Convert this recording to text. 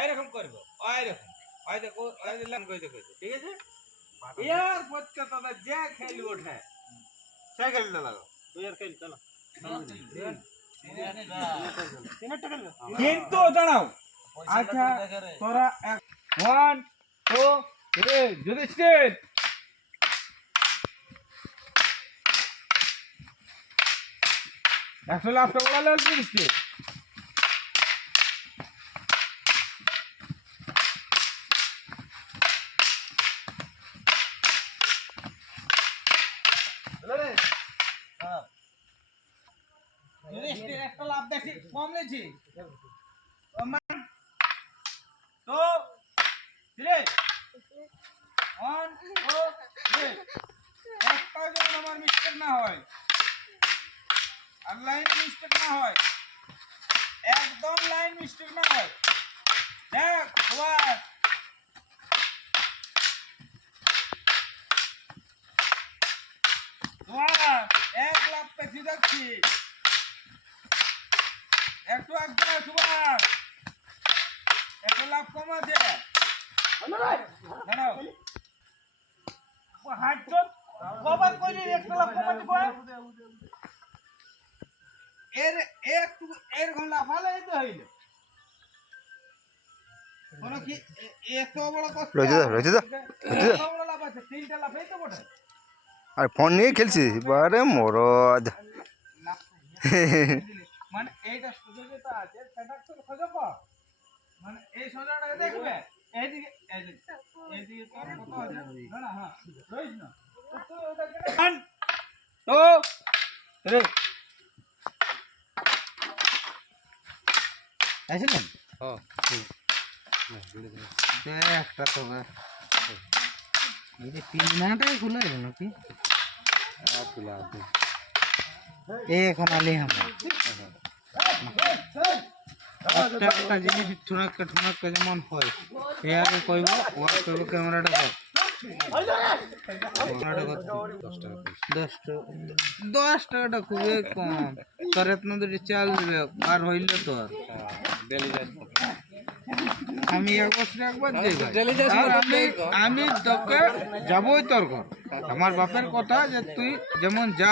এইরকম করবো দেখো ঠিক আছে এর পক্ষে তোদের যে খেলি ওঠে সে খেলতে লাগো তুই আর খেল চলো কিন্তু দাঁড়াও আচ্ছা তোরা 1 2 3 যুধিষ্ঠির একশো লাখ টাকা বলে যুধিষ্ঠির একটা লাভ বেশি কম নিয়েছি তো একটা যেন আমার মিস্টেক না হয় আর লাইন মিস্টেক না হয় একদম লাইন মিস্টেক না হয় দেখ এক লাভ পেছি দেখছি একটু একদম সুভাষ একটু লাভ কম আছে কবার কইলি একটা লাভ কম আছে এর একটু এরকম লাফালে তো হইল কোন কি এত বড় কষ্ট রয়েছে এত বড় লাভ আছে তিনটা লাফাই তো বটে আর ফোন নিয়ে খেলছি বারে মরদ মানে এইটা সোজা যেটা আছে সেটা তো সোজা কর মানে এই সোজাটাকে দেখবে এইদিকে এইদিকে কত আছে না হ্যাঁ রইস না তো ওটাকে তো রে আইছিলেন হ্যাঁ একটা তো এই যে পিনাটাই খুলে গেল নাকি এখন আলি আমরা একটা জিনিস ঠুনাক্কা যেমন হয় এ আগে কইব ওয়ার করব ক্যামেরাটা কর 10 টাকাটা খুবই কম তোর এতন যদি চাল দিবে আর হইল তো আমি এক বছর একবার আমি তোকে যাবই তোর ঘর আমার বাপের কথা যে তুই যেমন যা